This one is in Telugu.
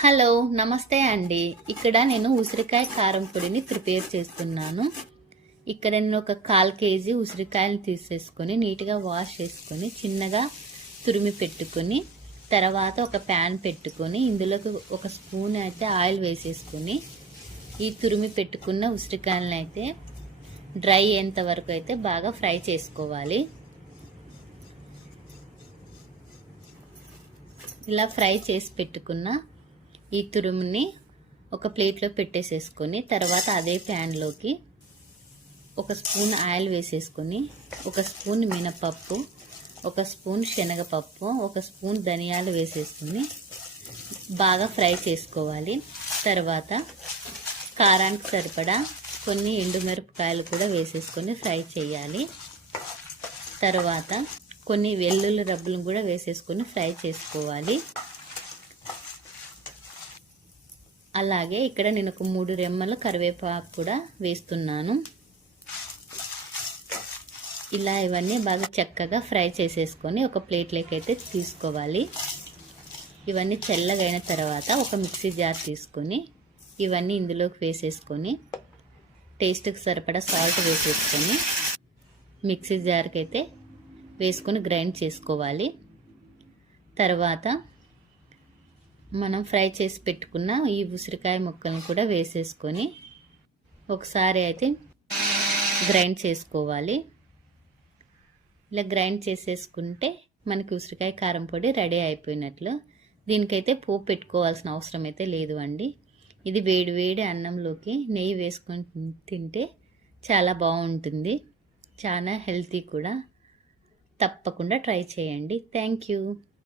హలో నమస్తే అండి. ఇక్కడ నేను ఉసిరికాయ కారం పొడిని ప్రిపేర్ చేస్తున్నాను. ఇక్కడ నేను ఒక 1/4 కేజీ ఉసిరికాయలు తీసేసుకొని నీట్గా వాష్ చేసుకొని చిన్నగా తురిమి పెట్టుకొని తర్వాత ఒక ప్యాన్ పెట్టుకొని ఇందులోకి ఒక స్పూన్ అయితే ఆయిల్ వేసేసుకొని ఈ తురిమి పెట్టుకున్న ఉసిరికాయలను అయితే డ్రై అయ్యేంత వరకు అయితే బాగా ఫ్రై చేసుకోవాలి. ఇలా ఫ్రై చేసి పెట్టుకున్న ఈ తురుముని ఒక ప్లేట్లో పెట్టేసేసుకొని తర్వాత అదే ప్యాన్లోకి ఒక స్పూన్ ఆయిల్ వేసేసుకొని ఒక స్పూన్ మినపప్పు, ఒక స్పూన్ శనగపప్పు, ఒక స్పూన్ ధనియాలు వేసేసుకొని బాగా ఫ్రై చేసుకోవాలి. తర్వాత కారానికి సరిపడా కొన్ని ఎండుమిరపకాయలు కూడా వేసేసుకొని ఫ్రై చేయాలి. తర్వాత కొన్ని వెల్లుల్లి రబ్బులను కూడా వేసేసుకొని ఫ్రై చేసుకోవాలి. అలాగే ఇక్కడ నేను ఒక 3 రెమ్మలు కరివేపాకు కూడా వేస్తున్నాను. ఇలా ఇవన్నీ బాగా చక్కగా ఫ్రై చేసేసుకొని ఒక ప్లేట్లోకి అయితే తీసుకోవాలి. ఇవన్నీ చల్లగా అయిన తర్వాత ఒక మిక్సీ జార్ తీసుకొని ఇవన్నీ ఇందులోకి వేసేసుకొని టేస్ట్కి సరిపడా సాల్ట్ వేసేసుకొని మిక్సీ జార్కి అయితే వేసుకొని గ్రైండ్ చేసుకోవాలి. తర్వాత మనం ఫ్రై చేసి పెట్టుకున్న ఈ ఉసిరికాయ ముక్కలను కూడా వేసేసుకొని ఒకసారి అయితే గ్రైండ్ చేసుకోవాలి. ఇలా గ్రైండ్ చేసేసుకుంటే మనకి ఉసిరికాయ కారం పొడి రెడీ అయిపోయినట్లు. దీనికైతే పోపు పెట్టుకోవాల్సిన అవసరం అయితే లేదు అండి. ఇది వేడి వేడి అన్నంలోకి నెయ్యి వేసుకొని తింటే చాలా బాగుంటుంది. చాలా హెల్తీ కూడా. తప్పకుండా ట్రై చేయండి. Thank you.